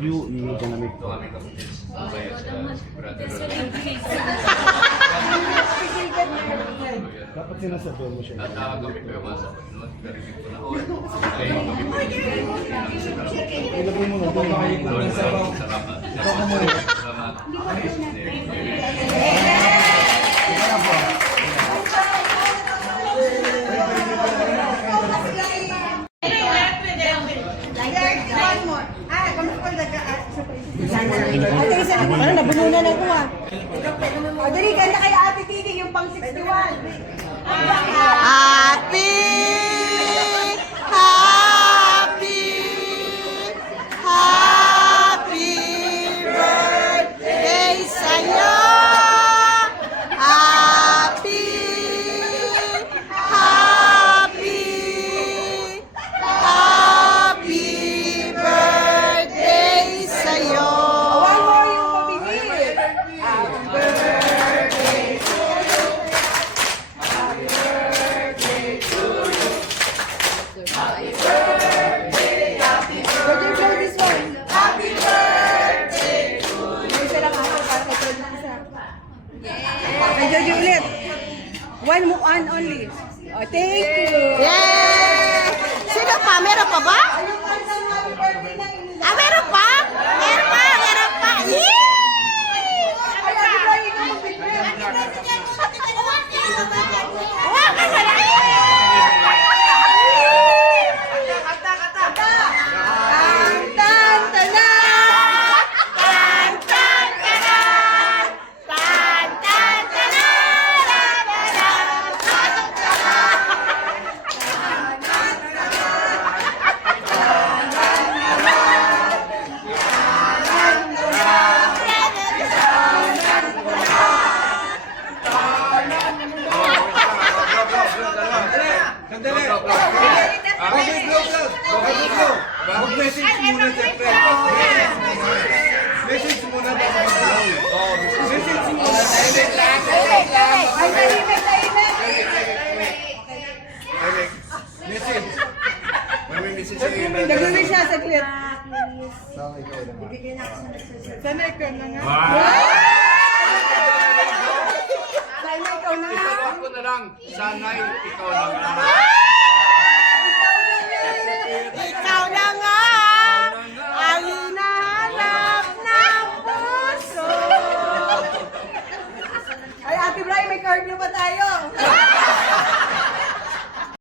You ni Janamik. Ito kami kapatid. Kaya sa brother. Dapat sinasabi mo siya. Tatawag kami pero mga sa pagnood. Garibig ko na ako. Kaya kami po. Ilagay mo na doon. Salamat. Salamat. Ate, isa lang. Parang nabununan ako ah. O, dali, ganda kay Ate Titi, yung pang 61. Happy! Happy! Happy birthday sa'yo! Happy! Happy! Happy birthday sa'yo! One more yung mabigil! Happy birthday to you! Happy birthday to you! Happy birthday! Happy birthday! Blow this one! Happy birthday to you! Isa lang ako para kay Jojo isa. Kay Jojo ulit! One only. Oh, thank you! Yay! Sino pa? Meron pa ba? Ah, meron pa? Meron pa! Meron pa! Yay! Mag-message muna siyempre. Message muna dapat mag-blow. Message muna. Message. May message sa'yo. Nagluwi siya sa clear. Sana ikaw na nga. Sana ikaw na nga. Sana ikaw na nga. Ikaw ko na lang. Sana'y ikaw lang. Ikaw na nga ang hinahanap ng puso. Ay, Ate Bri, may curfew ba tayo?